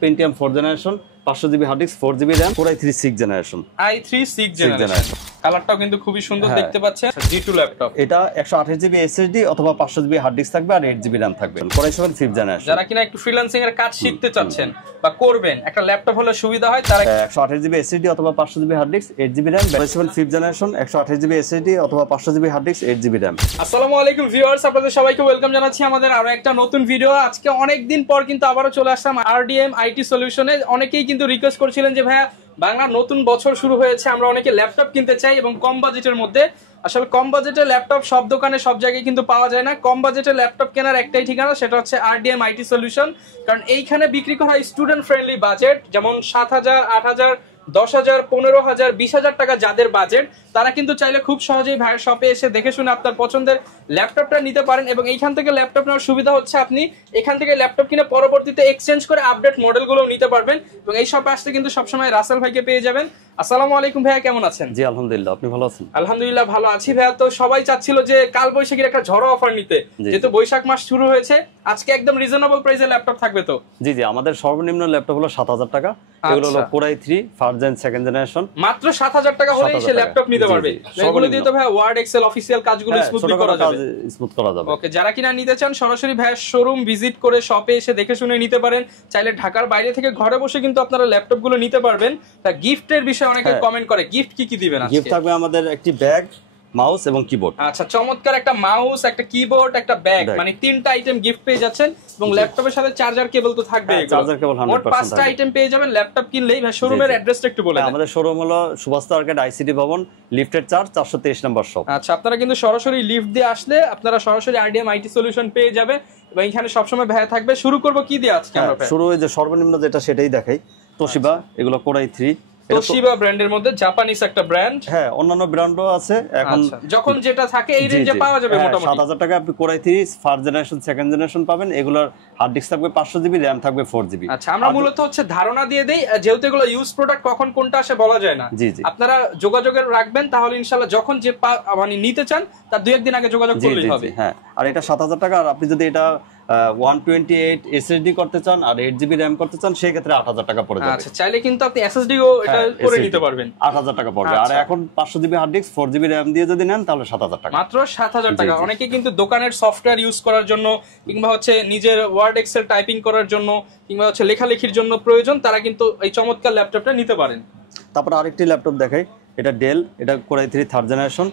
Pentium 4 generation 500 GB hard disk 4 GB RAM Core i3 6 generation generation কালারটাও কিন্তু খুবই সুন্দর দেখতে পাচ্ছেন। G2 ল্যাপটপ, এটা 128 জিবি SSD অথবা 500 জিবি হার্ড ডিস্ক থাকবে আর 8 জিবি RAM থাকবে। Core i7 5th generation. যারা কিনা একটু ফ্রিল্যান্সিং এর কাজ শিখতে চাচ্ছেন বা করবেন, একটা ল্যাপটপ হলে সুবিধা হয় তারা 128 জিবি SSD অথবা 500 GB hard disk 8 GB RAM। Core i7 5th generation 128 GB SSD অথবা 500 GB hard disk 8 GB RAM। আসসালামু আলাইকুম ভিউয়ার্স, আপনাদের সবাইকে ওয়েলকাম জানাচ্ছি আমাদের আরো একটা নতুন ভিডিও। আজকে অনেক দিন পর কিন্তু আবারো চলে আসলাম RDM IT সলিউশনে। অনেকেই কিন্তু রিকোয়েস্ট করছিলেন যে ভাইয়া বাংলা নতুন বছর শুরু হয়েছে, আমরা অনেকে ল্যাপটপ কিনতে চাই এবং কম বাজেটের মধ্যে। আসলে কম বাজেটের ল্যাপটপ সব দোকানে সব জায়গায় কিন্তু পাওয়া যায় না। কম বাজেটের ল্যাপটপ কেনার একটাই ঠিকানা, সেটা হচ্ছে RDM IT সলিউশন। কারণ এইখানে বিক্রি করা স্টুডেন্ট ফ্রেন্ডলি বাজেট, যেমন 7,000, 8,000, 10,000, 15,000, 20,000 টাকা যাদের বাজেট, তারা কিন্তু চাইলে খুব সহজেই ভাইয়ের শপে এসে দেখে শুনে আপনার পছন্দের ল্যাপটপটা নিতে পারেন। এবং এইখান থেকে ল্যাপটপ নেওয়ার সুবিধা হচ্ছে আপনি এখান থেকে ল্যাপটপ কিনে পরবর্তীতে এক্সচেঞ্জ করে আপডেট মডেলগুলো নিতে পারবেন। এবং এই শপে আসতে কিন্তু সবসময় রাসেল ভাইকে পেয়ে যাবেন। আসসালামু আলাইকুম ভাইয়া, কেমন আছেন? জি আলহামদুলিল্লাহ, আপনি ভালো আছেন? আলহামদুলিল্লাহ ভালো আছি ভাইয়া। তো সবাই চাচ্ছিল যে কাল বৈশাখীর একটা ঝড়ো অফার নিতে, যেহেতু বৈশাখ মাস শুরু হয়েছে, আজকে একদম রিজনেবল প্রাইসে ল্যাপটপ থাকবে। তো জি জি, আমাদের সর্বনিম্ন ল্যাপটপ হলো 7,000 টাকা। এগুলো হলো Core i3 1st gen 2nd generation. মাত্র 7,000 টাকা হলেই সে ল্যাপটপ নিতে পারবে। এগুলো দিয়ে তো ভাই ওয়ার্ড এক্সেল অফিশিয়াল কাজগুলো স্মুথলি করা যাবে। ওকে, যারা কিনা নিতে চান সরাসরি ভাইয়ের শোরুম ভিজিট করে শপে এসে দেখে শুনে নিতে পারেন। চাইলে ঢাকার বাইরে থেকে ঘরে বসে কিন্তু আপনারা ল্যাপটপ গুলো নিতে পারবেন। তা গিফটের বিষয়ে অনেকে কমেন্ট করে, গিফট কি কি দিবেন আজকে? গিফট থাকবে আমাদের একটি ব্যাগ, মাউস এবং কিবোর্ড। আচ্ছা, চমৎকার একটা মাউস, একটা কিবোর্ড, একটা ব্যাগ, মানে তিনটা আইটেম গিফট পেয়ে যাচ্ছেন। এবং ল্যাপটপের সাথে চার্জার কেবল তো থাকবে। চার্জার কেবল 100% পাঁচটা আইটেম পেয়ে যাবেন ল্যাপটপ কিনলেই। ভাই শোরুমের অ্যাড্রেসটা একটু বলে দেন। আমাদের শোরুম হলো সুভাষ আর্কেড আইসিটি ভবন, লিফটের 423 নম্বর শপ। আচ্ছা, আপনারা কিন্তু সরাসরি লিফট দিয়ে আসলে আপনারা সরাসরি RDM IT সলিউশন পেয়ে যাবে এবং এখানে সবসময় ভাইয়া থাকবে। শুরু করব কি দিয়ে আজকে আমরা? শুরু হয়ে যে সর্বনিম্ন যেটা সেটাই দেখাই। তোশিবা, এগুলো Core i3। তোশিবা ব্র্যান্ডের মধ্যে জাপানিজ একটা ব্র্যান্ড। হ্যাঁ, অন্যান্য ব্র্যান্ডও আছে। এখন যখন যেটা থাকে এই রেঞ্জে পাওয়া যাবে মোটামুটি। 7,000 টাকা আপনি Core i3 1st generation 2nd generation পাবেন। এগুলোর হার্ড ডিস্ক থাকবে 500 জিবি, RAM থাকবে 4 জিবি। আচ্ছা, আমরা মূলত হচ্ছে ধারণা দিয়ে দেই, যেহেতু এগুলো ইউজ প্রোডাক্ট, কখন কোনটা আসে বলা যায় না। আপনারা যোগাযোগের রাখবেন, তাহলে ইনশাআল্লাহ যখন যে মানে নিতে চান তার 2-1 দিন আগে যোগাযোগ করলেই হবে। হ্যাঁ, আর এটা 7,000 টাকা। আর আপনি যদি এটা 128 SSD করতে চান আর 8 জিবি RAM করতে চান, সেই ক্ষেত্রে 8,000 টাকা পড়ে যাবে। আচ্ছা, চাইলে কিন্তু আপনি SSD ও এটা করে নিতে পারবেন, 8,000 টাকা পড়বে। আর এখন 500 GB hard disk 4 GB RAM দিয়ে যদি নেন তাহলে 7,000 টাকা, মাত্র 7,000 টাকা। অনেকে কিন্তু দোকানের সফটওয়্যার ইউজ করার জন্য কিংবা হচ্ছে নিজের ওয়ার্ড এক্সেল টাইপিং করার জন্য কিংবা হচ্ছে লেখালেখির জন্য প্রয়োজন, তারা কিন্তু এই চমৎকার ল্যাপটপটা নিতে পারেন। তারপর আরেকটি ল্যাপটপ দেখাই, এটা ডেল, এটা Core i3 3rd জেনারেশন।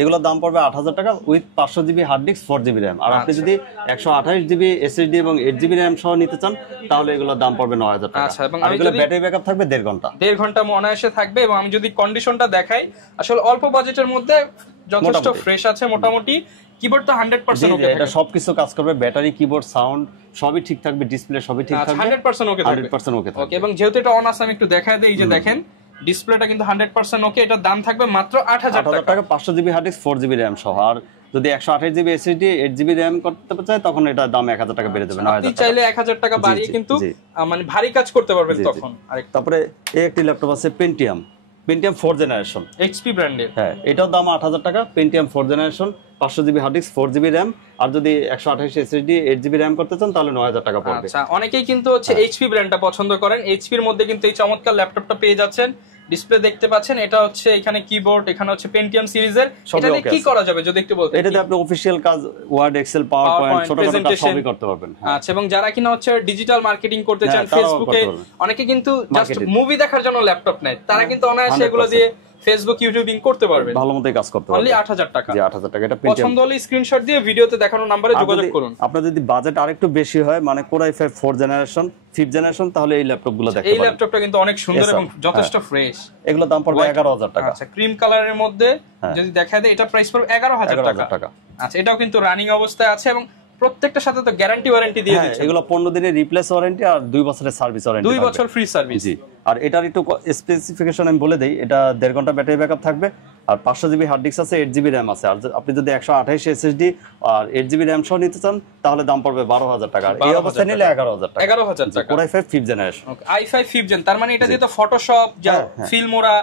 এগুলোর দাম পড়বে 8,000 টাকা with 500 GB hard disk 4 GB RAM। আর আপনি যদি 128 জিবি SSD এবং 8 জিবি RAM সহ নিতে চান তাহলে এগুলোর দাম পড়বে 9,000 টাকা। আচ্ছা, এবং এগুলো ব্যাটারি ব্যাকআপ থাকবে 1.5 ঘন্টা। 1.5 ঘন্টা অনায়াসে থাকবে। এবং আমি যদি কন্ডিশনটা দেখাই, আসলে অল্প বাজেটের মধ্যে যথেষ্ট ফ্রেশ আছে মোটামুটি। কিবোর্ড তো 100% ওকে, এটা সবকিছু কাজ করবে, ব্যাটারি, কিবোর্ড, সাউন্ড সবই ঠিক থাকবে, ডিসপ্লে সবই ঠিক থাকবে, 100% ওকে থাকবে। 100% ওকে থাকবে। এবং যেহেতু এটা অন আছে আমি একটু দেখাই দেই, এই যে দেখেন ডিসপ্লেটা কিন্তু 100% ওকে। এটার দাম থাকবে মাত্র 8,000 টাকা, 500 GB hard disk 4 GB RAM সহ। আর যদি 128 জিবি SSD 8 জিবি RAM করতে চায় তখন এটা দাম 1,000 টাকা বেড়ে দেবে, 9,000 টাকা। আপনি চাইলে 1,000 টাকা বাড়িয়ে কিন্তু মানে ভারী কাজ করতে পারবেন তখন। তারপরে এই একটি ল্যাপটপ আছে Pentium 4 জেনারেশন, HP ব্র্যান্ডের। হ্যাঁ, এটাও দাম 8,000 টাকা। Pentium 4 generation 500 GB hard disk 4 GB RAM। আর যদি 128 SSD 8 জিবি RAM করতে চান তাহলে 9,000 টাকা পড়বে। আচ্ছা, অনেকেই কিন্তু হচ্ছে HP ব্র্যান্ডটা পছন্দ করেন। HP এর মধ্যে কিন্তু এই চমৎকার ল্যাপটপটা পেয়ে যাচ্ছেন। ডিসপ্লে দেখতে পাচ্ছেন, এটা হচ্ছে এখানে কিবোর্ড, এখানে হচ্ছে Pentium সিরিজের। এটাতে কি করা যাবে যদি একটু বলতেন? এটাতে আপনি অফিশিয়াল কাজ, ওয়ার্ড, এক্সেল, পাওয়ারপয়েন্ট, ছোটখাটো কাজ সবই করতে পারবেন। আচ্ছা, এবং যারা কিনা হচ্ছে ডিজিটাল মার্কেটিং করতে চান ফেসবুকে, অনেকে কিন্তু জাস্ট মুভি দেখার জন্য ল্যাপটপ নেয়, তারা কিন্তু অনায়াসে এগুলো দিয়ে ফেসবুক, ইউটিউবিং করতে পারবে, ভালো মতোই কাজ করতে পারবে। অনলি 8,000 টাকা। জি, 8,000 টাকা। এটা পছন্দ হলে স্ক্রিনশট দিয়ে ভিডিওতে দেখানো নম্বরে যোগাযোগ করুন। আপনার যদি বাজেট আরেকটু বেশি হয়, মানে Core i5 4 generation 5th generation, তাহলে এই ল্যাপটপগুলো দেখতে পারেন। এই ল্যাপটপটা কিন্তু অনেক সুন্দর এবং যথেষ্ট ফ্রেশ। এগুলো দাম পড়বে 11,000 টাকা। আচ্ছা, ক্রিম কালারের মধ্যে যদি দেখা দেয়, এটা প্রাইস পড়বে 11,000 টাকা। আচ্ছা, এটাও কিন্তু রানিং অবস্থায় আছে এবং প্রত্যেকটার সাথে তো গ্যারান্টি ওয়ারেন্টি দিয়ে দিচ্ছে। এগুলো 15 দিনের রিপ্লেস ওয়ারেন্টি আর 2 বছরের সার্ভিস ওয়ারেন্টি, 2 বছর ফ্রি সার্ভিস। জি, আর এটার একটু স্পেসিফিকেশন আমি বলে দেই। এটা 1.5 ঘন্টা ব্যাটারি ব্যাকআপ থাকবে আর 500 জিবি হার্ড ডিস্ক আছে, 8 জিবি RAM আছে। আর আপনি যদি 128 SSD আর 8 জিবি RAM সহ নিতে চান তাহলে দাম পড়বে 12,000 টাকা। আর এই অবস্থায় নিলে 11,000 টাকা। 11,000 টাকা। Core i5 5th generation. i5 5th gen, তার মানে এটা দিয়ে তো ফটোশপ, ফিল্মোরা,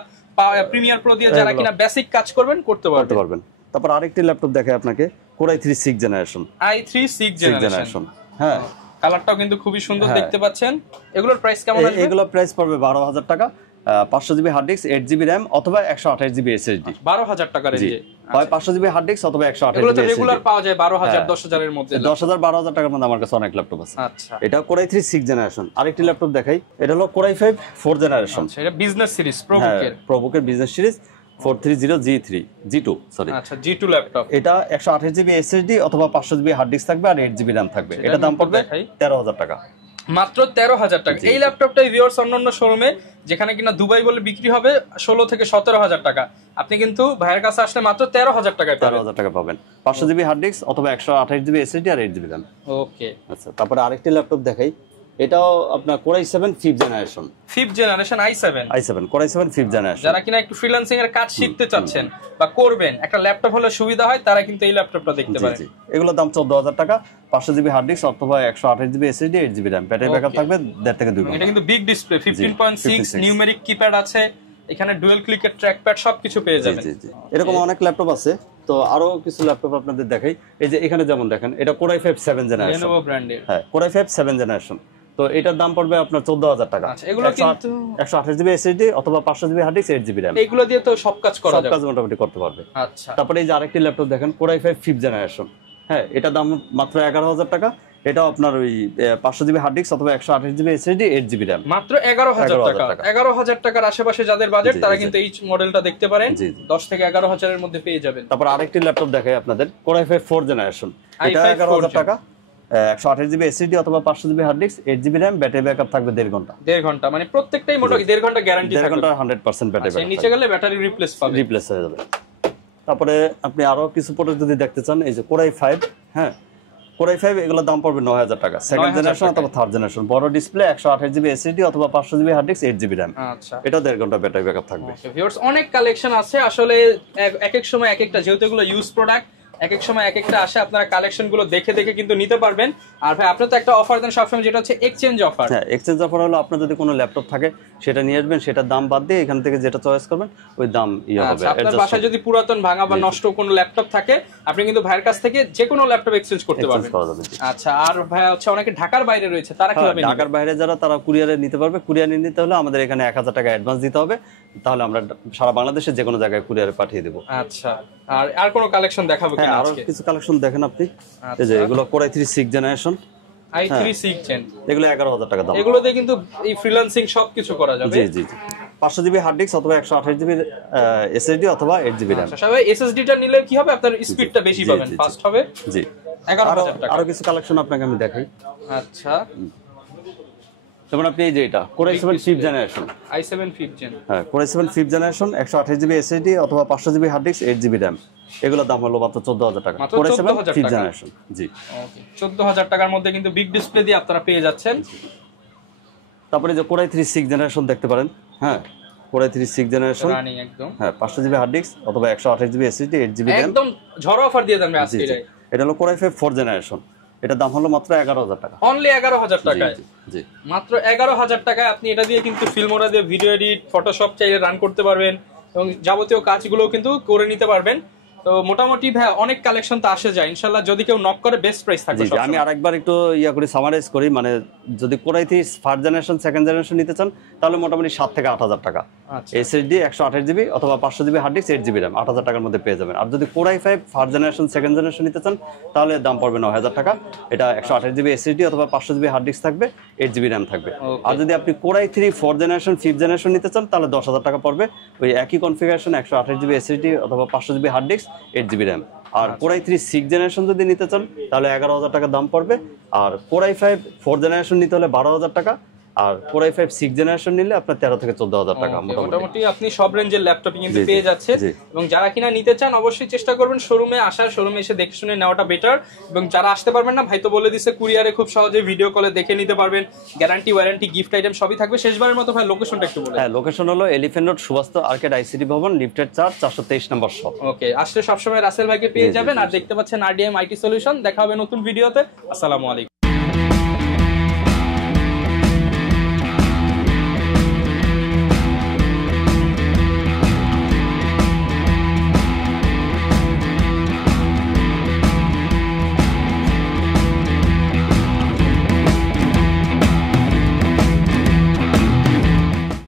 প্রিমিয়ার প্রো দিয়ে যারা কিনা বেসিক কাজ করবেন করতে পারবেন। তারপর আরেকটি ল্যাপটপ দেখাই আপনাকে, Core i3 6th generation. i3 6th generation, হ্যাঁ, কালারটাও কিন্তু খুবই সুন্দর দেখতে পাচ্ছেন। এগুলোর প্রাইস কেমন আসবে? এগুলোর প্রাইস পড়বে 12,000 টাকা, 500 GB hard disk, 8 GB RAM অথবা 128 জিবি এসএসডি। 12,000 টাকা রেঞ্জে হয় 500 জিবি হার্ড ডিস্ক অথবা 128 এগুলো তো জিবি রেগুলার পাওয়া যায় 12,000 10,000 এর মধ্যে। 10,000 12,000 টাকার মধ্যে আমার কাছে অনেক ল্যাপটপ আছে। আচ্ছা, এটা কোরাই 3 6 জেনারেশন। আরেকটি ল্যাপটপ দেখাই, এটা হলো কোরাই 5 4 জেনারেশন। আচ্ছা, এটা বিজনেস সিরিজ প্রবুকের। প্রবুকের বিজনেস সিরিজ 430 G2 সরি। আচ্ছা, G2 ল্যাপটপ। এটা 128 জিবি এসএসডি অথবা 500 জিবি হার্ড ডিস্ক থাকবে আর 8 জিবি র‍্যাম থাকবে। এটা দাম পড়বে 13,000 টাকা, মাত্র 13,000 টাকা। এই ল্যাপটপটাই ভিউয়ার্স অন্যান্য শোরুমে যেখানে কিনা দুবাই বলে বিক্রি হবে 16 থেকে 17,000 টাকা, আপনি কিন্তু ভাইয়ের কাছে আসলে মাত্র 13,000 টাকায় পাবেন। 13,000 টাকা পাবেন, 500 জিবি হার্ড ডিস্ক অথবা 128 জিবি এসএসডি আর 8 জিবি র‍্যাম। ওকে, আচ্ছা, তারপরে আরেকটি ল্যাপটপ দেখাই, এটাও আপনার core i 7 5th generation. 5th generation i7 core i 7 5th generation. যারা কিনা একটু ফ্রিল্যান্সিং এর কাজ শিখতে চাচ্ছেন বা করবেন, একটা ল্যাপটপ হলে সুবিধা হয়, তারা কিন্তু এই ল্যাপটপটা দেখতে পারেন। এগুলোর দাম 14,000 টাকা, 500 জিবি হার্ড ডিস্ক অথবা 128 GB SSD, 8 GB RAM. Battery backup থাকবে 1.5 থেকে 2 ঘন্টা। এটা কিন্তু বিগ ডিসপ্লে, 15.6 নিউমেরিক কিপ্যাড আছে, এখানে ডুয়াল ক্লিকের ট্র্যাকপ্যাড সবকিছু পেয়ে যাবেন। এরকম অনেক ল্যাপটপ আছে। তো আরো কিছু ল্যাপটপ আপনাদের দেখাই। এই যে এখানে যেমন দেখেন, এটা কোরাই 5 7 জেনারেশন, Lenovo ব্র্যান্ডের। হ্যাঁ, কোরাই 5 7 জেনারেশন। তো এটার দাম পড়বে আপনার 14,000 টাকা। আচ্ছা, এগুলো কিন্তু 128 জিবি এসএসডি অথবা 500 GB hard disk, 8 GB RAM. এগুলো দিয়ে তো সব কাজ করা যাবে, সব কাজ মোটামুটি করতে পারবে। আচ্ছা, তারপরে এই যে আরেকটি ল্যাপটপ দেখেন, কোরাই 5 5th জেনারেশন। হ্যাঁ, এটা দাম মাত্র 11,000 টাকা। এটা আপনার ওই 500 জিবি হার্ড ডিস্ক অথবা 128 জিবি এসএসডি, 8 জিবি র‍্যাম। মাত্র 11,000 টাকা। 11,000 টাকার আশেপাশে যাদের বাজেট, তারা কিন্তু এই মডেলটা দেখতে পারেন। 10 থেকে 11,000 এর মধ্যে পেয়ে যাবেন। তারপর আরেকটি ল্যাপটপ দেখাই আপনাদের, কোরাই 5 4 জেনারেশন। এটা 11,000 টাকা, 128 জিবি এসএসডি অথবা 500 GB hard disk, 8 GB RAM. Battery backup থাকবে 1.5 ঘন্টা। 1.5 ঘন্টা মানে প্রত্যেকটাই মোটামুটি 1.5 ঘন্টা গ্যারান্টি থাকবে। 1.5 ঘন্টা 100% ব্যাটারি ব্যাকআপ। নিচে গেলে ব্যাটারি রিপ্লেস হয়ে যাবে। তারপরে আপনি আরো কিছু প্রোডাক্ট যদি দেখতে চান, এই যে কোরাই 5, হ্যাঁ, কোরাই 5 এগুলোর দাম পড়বে 9,000 টাকা, সেকেন্ড জেনারেশন অথবা থার্ড জেনারেশন। বড় ডিসপ্লে, 128 জিবি এসএসডি অথবা 500 GB hard disk, 8 GB RAM. আচ্ছা, এটা 1.5 ঘন্টা ব্যাটারি ব্যাকআপ থাকবে। ভিউয়ার্স অনেক কালেকশন আছে আসলে, এক এক সময় এক একটা, যেহেতু এগুলো ইউজ প্রোডাক্ট, এক এক সময় এক একটা আসে, আপনারা কালেকশন গুলো দেখে দেখে কিন্তু নিতে পারবেন। আর ভাই, আপনার তো একটা অফার দেন সবসময়, যেটা হচ্ছে এক্সচেঞ্জ অফার। হ্যাঁ, এক্সচেঞ্জ অফার হলো আপনার যদি কোনো ল্যাপটপ থাকে সেটা নিয়ে আসবেন, সেটার দাম বাদ দিয়ে এখান থেকে যেটা চয়েস করবেন ওই দাম হবে। আপনার বাসায় যদি পুরাতন ভাঙা বা নষ্ট কোনো ল্যাপটপ থাকে, আপনি কিন্তু ভাইয়ের কাছ থেকে যে কোনো ল্যাপটপ এক্সচেঞ্জ করতে পারবেন। আচ্ছা, আর ভাই হচ্ছে অনেকে ঢাকার বাইরে রয়েছে, তারা কিভাবে নেবে? ঢাকার বাইরে যারা, তারা কুরিয়ারে নিতে পারবে। কুরিয়ারে নিতে হলে আমাদের এখানে 1,000 টাকা অ্যাডভান্স দিতে হবে, তাহলে আমরা সারা বাংলাদেশে যে কোনো জায়গায় কুরিয়ারে পাঠিয়ে দেব। আচ্ছা, আর কোনো কালেকশন দেখাবো কিনা আজকে? আরো কিছু কালেকশন দেখেন আপনি, এই যে এগুলো core i 3 6 generation, i3 6th Gen। এগুলো 11,000 টাকা দাম। এগুলো দিয়ে কিন্তু এই ফ্রিল্যান্সিং সবকিছু করা যাবে। জি জি জি। 500 জিবি হার্ড ডিস্ক অথবা 128 জিবি এসএসডি অথবা 8 জিবি র‍্যাম। আচ্ছা, সবাই এসএসডি টা নিলে কি হবে, আপনার স্পিডটা বেশি পাবেন, ফাস্ট হবে। জি, 11,000 টাকা। আরো কিছু কালেকশন আপনাকে আমি দেখাই। আচ্ছা, যেমন আপনি এই যে এটা core i 7 5th generation, i7 5th Gen। হ্যাঁ, core i 7 5th generation, 128 GB SSD অথবা 500 GB hard disk, 8 GB RAM. এগুলোর দাম হলো মাত্র 14,000 টাকা। Core i 7 5th generation. জি, ওকে, 14,000 টাকার মধ্যে কিন্তু বিগ ডিসপ্লে দিয়ে আপনারা পেয়ে যাচ্ছেন। তারপরে যে কোরাই 3 6 জেনারেশন দেখতে পারেন, হ্যাঁ, কোরাই 3 6 জেনারেশন রানিং একদম, হ্যাঁ, 500 জিবি হার্ড ডিস্ক অথবা 128 জিবি এসএসডি, 8 জিবি র‍্যাম। একদম ঝড় অফার দিয়ে দেন আজকে। এটা হলো কোরাই 5 4 জেনারেশন, এটার দাম হলো মাত্র 11,000 টাকা। অনলি 11,000 টাকায়। জি, মাত্র 11,000 টাকায় আপনি এটা দিয়ে কিন্তু ফিল্মোরা দিয়ে ভিডিও এডিট, ফটোশপ চাইলে রান করতে পারবেন এবং যাবতীয় কাজগুলো কিন্তু করে নিতে পারবেন। তো মোটামুটি ভাই অনেক কালেকশন তো আসে যায়, ইনশাআল্লাহ যদি কেউ নক করে বেস্ট প্রাইস থাকবে। আমি আরেকবার একটু করি, সামারাইজ করি, মানে যদি core i 3 first generation second generation নিতে চান, তাহলে মোটামুটি 7 থেকে 8,000 টাকা। এসএসডি 128 জিবি অথবা 500 GB hard disk, 8 GB RAM, 8,000 টাকার মধ্যে পেয়ে যাবেন। আর যদি core i 5 first generation second generation নিতে চান, তাহলে দাম পড়বে 9,000 টাকা। এটা 128 জিবি এসএসডি অথবা 500 জিবি হার্ড ডিস্ক থাকবে, 8 জিবি র‍্যাম থাকবে। আর যদি আপনি কোরাই 3 4 জেনারেশন 5th জেনারেশন নিতে চান, তাহলে 10,000 টাকা পড়বে। ওই একই কনফিগারেশন, 128 জিবি এসএসডি অথবা 500 GB hard disk, 8 GB RAM. আর কোরাই 3 6 জেনারেশন যদি নিতে চান, তাহলে 11,000 টাকা দাম পড়বে। আর কোরাই 5 4 জেনারেশন নিতে হলে 12,000 টাকা। আর কোরাই 5 6 জেনারেশন নিলে আপনার 13 থেকে 14,000 টাকা মোটামুটি আপনি সব রেঞ্জের ল্যাপটপ কিন্তু পেয়ে যাচ্ছেন। এবং যারা কিনা নিতে চান, অবশ্যই চেষ্টা করবেন শোরুমে আসার, শোরুমে এসে দেখে শুনে নেওয়াটা বেটার। এবং যারা আসতে পারবেন না, ভাই তো বলে দিচ্ছে কুরিয়ারে খুব সহজে ভিডিও কলে দেখে নিতে পারবেন, গ্যারান্টি ওয়ারেন্টি গিফট আইটেম সবই থাকবে। শেষবারের মতো ভাই লোকেশনটা একটু বলুন। হ্যাঁ, লোকেশন হলো elephant road, Subastu arcade, ICD ভবন, লিফটেড 4 423 নম্বর শপ। ওকে, আসলে সবসময় রাসেল ভাইকে পেয়ে যাবেন। আর দেখতে পাচ্ছেন আরডিএম আইটি সলিউশন। দেখা হবে নতুন ভিডিওতে। আসসালামু আলাইকুম।